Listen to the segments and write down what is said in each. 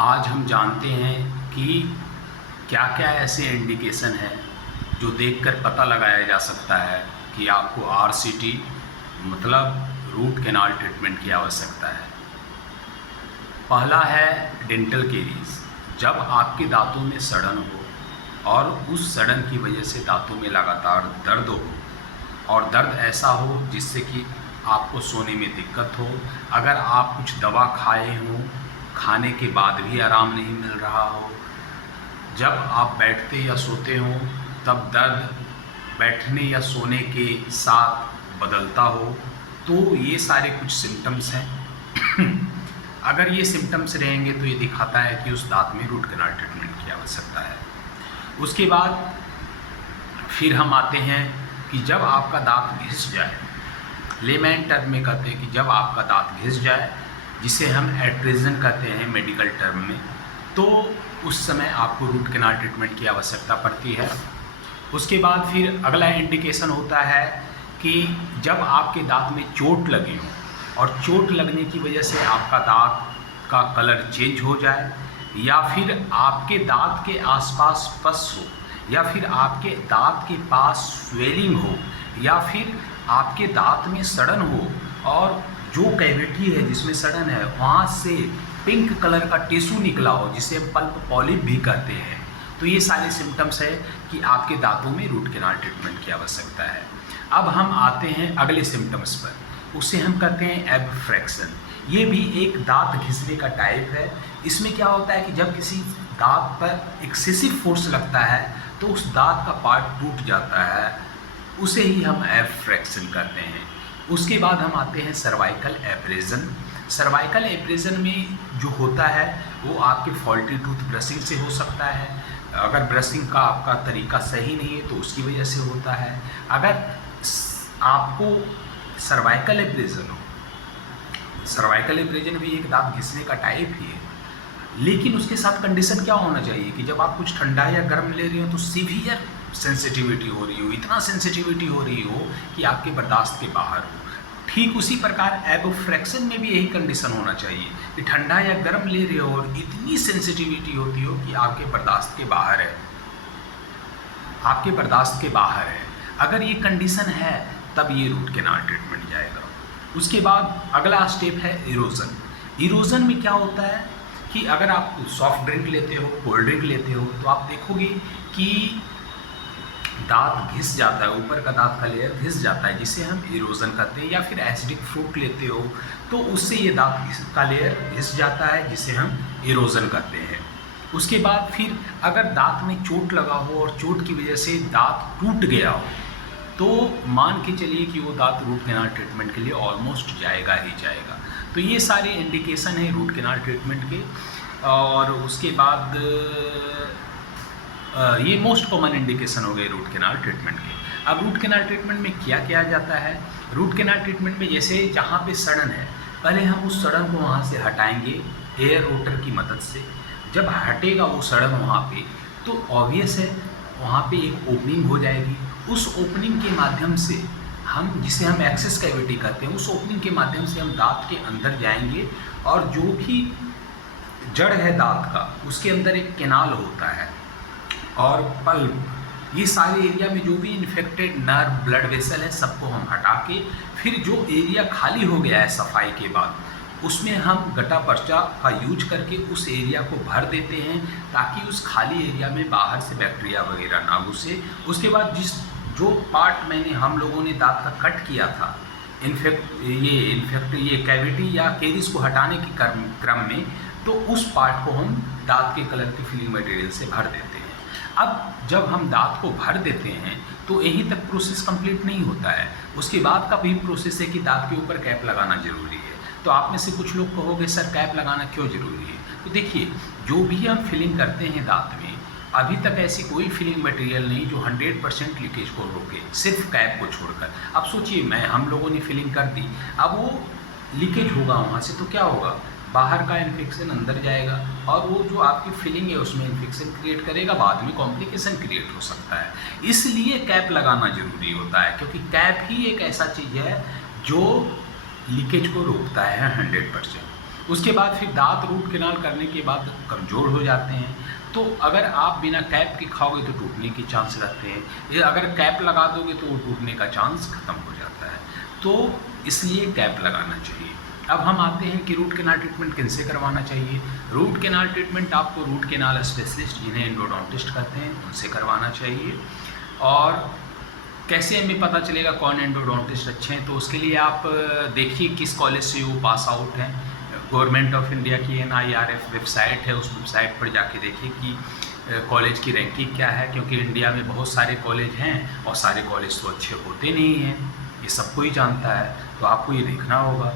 आज हम जानते हैं कि क्या क्या ऐसे इंडिकेशन हैं जो देखकर पता लगाया जा सकता है कि आपको आरसीटी मतलब रूट कैनाल ट्रीटमेंट की आवश्यकता है। पहला है डेंटल केरीज। जब आपके दांतों में सड़न हो और उस सड़न की वजह से दांतों में लगातार दर्द हो और दर्द ऐसा हो जिससे कि आपको सोने में दिक्कत हो, अगर आप कुछ दवा खाए हों, खाने के बाद भी आराम नहीं मिल रहा हो, जब आप बैठते या सोते हों तब दर्द बैठने या सोने के साथ बदलता हो, तो ये सारे कुछ सिम्टम्स हैं। अगर ये सिम्टम्स रहेंगे तो ये दिखाता है कि उस दांत में रूट कैनाल ट्रीटमेंट की आवश्यकता है। उसके बाद फिर हम आते हैं कि जब आपका दांत घिस जाए, लेमैन टर्म में कहते हैं कि जब आपका दांत घिस जाए, जिसे हम एट्रेजन कहते हैं मेडिकल टर्म में, तो उस समय आपको रूट कैनाल ट्रीटमेंट की आवश्यकता पड़ती है। उसके बाद फिर अगला इंडिकेशन होता है कि जब आपके दांत में चोट लगी हो और चोट लगने की वजह से आपका दांत का कलर चेंज हो जाए, या फिर आपके दांत के आसपास पस हो, या फिर आपके दांत के पास स्वेलिंग हो, या फिर आपके दांत में सड़न हो और जो कैविटी है जिसमें सड़न है वहाँ से पिंक कलर का टिश्यू निकला हो, जिसे हम पल्प पॉलिप भी कहते हैं, तो ये सारे सिम्टम्स है कि आपके दांतों में रूट कैनाल ट्रीटमेंट की आवश्यकता है। अब हम आते हैं अगले सिम्टम्स पर, उसे हम कहते हैं एब्फ्रैक्शन। ये भी एक दांत घिसने का टाइप है। इसमें क्या होता है कि जब किसी दांत पर एक्सेसिव फोर्स लगता है तो उस दांत का पार्ट टूट जाता है, उसे ही हम एब्फ्रैक्शन कहते हैं। उसके बाद हम आते हैं सर्वाइकल एब्रेजन। सर्वाइकल एब्रेजन में जो होता है वो आपके फॉल्टी टूथ ब्रशिंग से हो सकता है। अगर ब्रशिंग का आपका तरीका सही नहीं है तो उसकी वजह से होता है। अगर आपको सर्वाइकल एब्रेजन हो, सर्वाइकल एब्रेजन भी एक दांत घिसने का टाइप ही है, लेकिन उसके साथ कंडीशन क्या होना चाहिए कि जब आप कुछ ठंडा या गर्म ले रहे हो तो सीवियर सेंसिटिविटी हो रही हो, इतना सेंसिटिविटी हो रही हो कि आपके बर्दाश्त के बाहर हो। ठीक उसी प्रकार एब्फ्रैक्शन में भी यही कंडीशन होना चाहिए कि ठंडा या गर्म ले रहे हो और इतनी सेंसिटिविटी होती हो कि आपके बर्दाश्त के बाहर है, आपके बर्दाश्त के बाहर है। अगर ये कंडीशन है तब ये रूट कैनाल ट्रीटमेंट जाएगा। उसके बाद अगला स्टेप है इरोजन। इरोजन में क्या होता है कि अगर आप सॉफ्ट ड्रिंक लेते हो, कोल्ड ड्रिंक लेते हो, तो आप देखोगे कि दांत घिस जाता है, ऊपर का दांत का लेयर घिस जाता है, जिसे हम इरोजन कहते हैं। या फिर एसिडिक फ्रूट लेते हो तो उससे ये दांत का लेयर घिस जाता है, जिसे हम इरोजन कहते हैं। उसके बाद फिर अगर दांत में चोट लगा हो और चोट की वजह से दांत टूट गया हो तो मान के चलिए कि वो दांत रूट कैनाल ट्रीटमेंट के लिए ऑलमोस्ट जाएगा ही जाएगा। तो ये सारे इंडिकेशन है रूट कैनाल ट्रीटमेंट के। और उसके बाद ये मोस्ट कॉमन इंडिकेशन हो गए रूट कैनाल ट्रीटमेंट के। अब रूट कैनाल ट्रीटमेंट में क्या किया जाता है? रूट कैनाल ट्रीटमेंट में जैसे जहाँ पे सड़न है, पहले हम उस सड़न को वहाँ से हटाएंगे एयर रोटर की मदद से। जब हटेगा वो सड़न वहाँ पे तो ऑब्वियस है वहाँ पे एक ओपनिंग हो जाएगी। उस ओपनिंग के माध्यम से हम, जिसे हम एक्सेस कैविटी कहते हैं, उस ओपनिंग के माध्यम से हम दांत के अंदर जाएंगे और जो भी जड़ है दांत का उसके अंदर एक कैनाल होता है और पल्प, ये सारे एरिया में जो भी इन्फेक्टेड नर्व, ब्लड वेसल है, सबको हम हटा के फिर जो एरिया खाली हो गया है सफाई के बाद उसमें हम गटा पर्चा का यूज करके उस एरिया को भर देते हैं ताकि उस खाली एरिया में बाहर से बैक्टीरिया वगैरह ना घुसे। उसके बाद जो पार्ट हम लोगों ने दांत का कट किया था ये कैविटी या केरिस को हटाने के क्रम में, तो उस पार्ट को हम दांत के कलर के फिलिंग मटेरियल से भर देते हैं। अब जब हम दांत को भर देते हैं तो यहीं तक प्रोसेस कंप्लीट नहीं होता है। उसके बाद का भी प्रोसेस है कि दांत के ऊपर कैप लगाना जरूरी है। तो आप में से कुछ लोग कहोगे सर कैप लगाना क्यों ज़रूरी है? तो देखिए, जो भी हम फिलिंग करते हैं दांत में, अभी तक ऐसी कोई फिलिंग मटेरियल नहीं जो 100% लीकेज को रोके, सिर्फ कैप को छोड़कर। अब सोचिए, हम लोगों ने फिलिंग कर दी, अब वो लीकेज होगा वहाँ से, तो क्या होगा? बाहर का इन्फेक्शन अंदर जाएगा और वो जो आपकी फिलिंग है उसमें इन्फेक्शन क्रिएट करेगा, बाद में कॉम्प्लिकेशन क्रिएट हो सकता है। इसलिए कैप लगाना ज़रूरी होता है, क्योंकि कैप ही एक ऐसा चीज़ है जो लीकेज को रोकता है 100%। उसके बाद फिर दांत रूट कैनाल करने के बाद कमज़ोर हो जाते हैं। तो अगर आप बिना कैप के खाओगे तो टूटने के चांस रहते हैं, ये अगर कैप लगा दोगे तो वो टूटने का चांस ख़त्म हो जाता है। तो इसलिए कैप लगाना चाहिए। अब हम आते हैं कि रूट कैनाल ट्रीटमेंट किनसे करवाना चाहिए। रूट कैनाल ट्रीटमेंट आपको रूट कैनाल स्पेशलिस्ट, जिन्हें एंडोडोंटिस्ट कहते हैं, उनसे करवाना चाहिए। और कैसे हमें पता चलेगा कौन एंडोडोंटिस्ट अच्छे हैं, तो उसके लिए आप देखिए किस कॉलेज से वो पास आउट हैं। गवर्नमेंट ऑफ इंडिया की NIRF वेबसाइट है, उस वेबसाइट पर जाके देखिए कि कॉलेज की रैंकिंग क्या है, क्योंकि इंडिया में बहुत सारे कॉलेज हैं और सारे कॉलेज तो अच्छे होते नहीं हैं, ये सबको ही जानता है, तो आपको ये देखना होगा।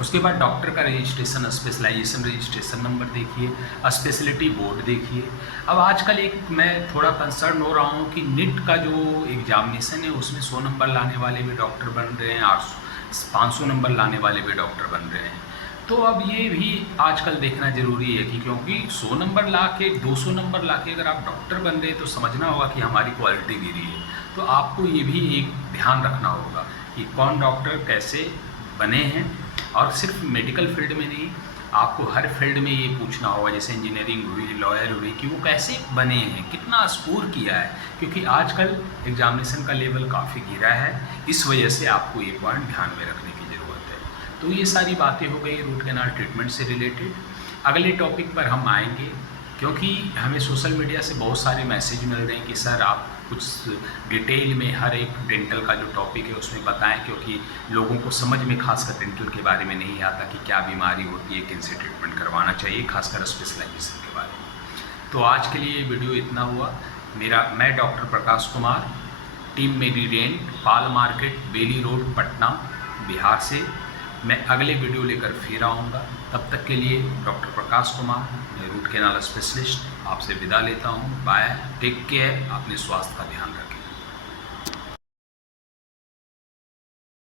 उसके बाद डॉक्टर का रजिस्ट्रेशन, स्पेशलाइजेशन रजिस्ट्रेशन नंबर देखिए, स्पेशलिटी बोर्ड देखिए। अब आजकल एक मैं थोड़ा कंसर्न हो रहा हूँ कि नीट का जो एग्जामिनेशन है उसमें 100 नंबर लाने वाले भी डॉक्टर बन रहे हैं, 500 नंबर लाने वाले भी डॉक्टर बन रहे हैं। तो अब ये भी आजकल देखना ज़रूरी है कि क्योंकि 100 नंबर ला के 200 नंबर ला के अगर आप डॉक्टर बन रहे हैं तो समझना होगा कि हमारी क्वालिटी गिरी है। तो आपको ये भी एक ध्यान रखना होगा कि कौन डॉक्टर कैसे बने हैं, और सिर्फ मेडिकल फील्ड में नहीं, आपको हर फील्ड में ये पूछना होगा, जैसे इंजीनियरिंग हुई, लॉयर हुई, कि वो कैसे बने हैं, कितना स्कोर किया है, क्योंकि आजकल एग्जामिनेशन का लेवल काफ़ी गिरा है। इस वजह से आपको ये पॉइंट ध्यान में रखने की ज़रूरत है। तो ये सारी बातें हो गई रूट कैनाल ट्रीटमेंट से रिलेटेड। अगले टॉपिक पर हम आएंगे, क्योंकि हमें सोशल मीडिया से बहुत सारे मैसेज मिल रहे हैं कि सर आप कुछ डिटेल में हर एक डेंटल का जो टॉपिक है उसमें बताएं, क्योंकि लोगों को समझ में खासकर डेंटल के बारे में नहीं आता कि क्या बीमारी होती है, किनसे ट्रीटमेंट करवाना चाहिए, खासकर स्पेशलाइजेशन के बारे में। तो आज के लिए वीडियो इतना हुआ। मैं डॉक्टर प्रकाश कुमार, टीम मेडिडेंट, पाल मार्केट, बेली रोड, पटना, बिहार से मैं अगले वीडियो लेकर फिर आऊँगा। तब तक के लिए डॉक्टर प्रकाश कुमार, मैं रूट कैनाल स्पेशलिस्ट, आपसे विदा लेता हूँ। बाय, टेक केयर, अपने स्वास्थ्य का ध्यान रखें।